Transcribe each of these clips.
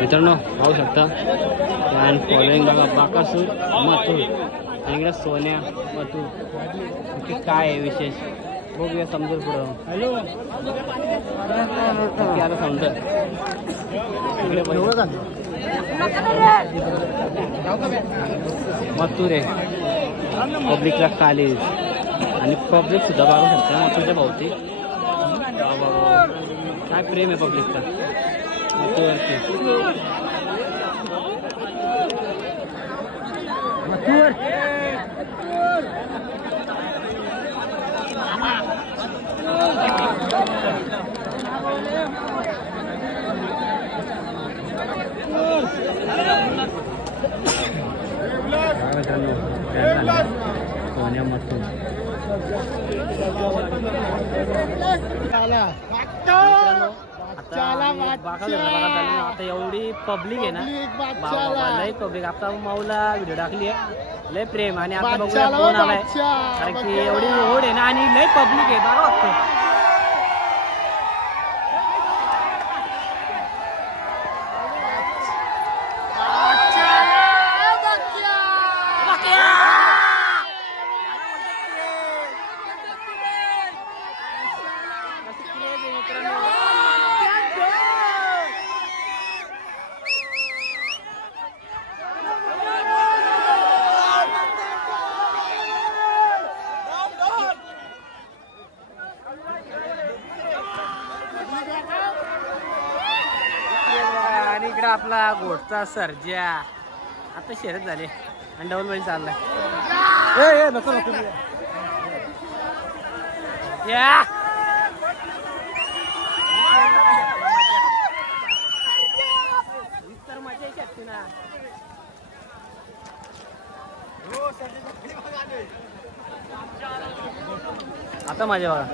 मित्रांनो पाहू शकता आणि फॉलोइंग बघा बाकासूर मथुर आणि इकडे सोन्या मथुर नक्की काय आहे विशेष बघूया समजेल पुढं. हॅलो आला समजा इकडे मथुर आहे पब्लिकला खाली आणि पब्लिक सुद्धा बघू शकता मथुरच्या भावती काय प्रेम आहे पब्लिकचा मथुरवरती. मथुर सोन्या मथुर आता एवढी पब्लिक आहे ना लय पब्लिक. आता माऊला व्हिडिओ टाकली आहे लय प्रेम आणि आता बघूया फोन आलाय कारण की एवढी ओढ आहे ना आणि लय पब्लिक आहे बघा वाटतं. इकडे आपला घोटचा सर्जा आता शर्यत झाले आणि डबल बैल चाललाय. नको नको या तर मजा येते ना. आता माझ्या बघा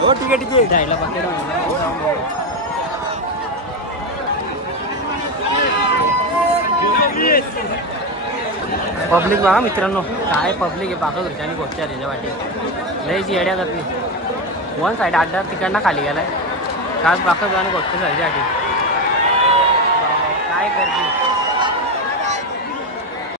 हो ठीक आहे जायला पाकिट पब्लिक बघा मित्रांनो काय पब्लिक आहे बाका घरच्या आणि गोष्टी त्याच्या वाटी लयची येड्या जाते. वन साईड अड्डा तिकडनं खाली गेलाय काच बाका आणि गोष्टी साईडच्या वाटी काय करते.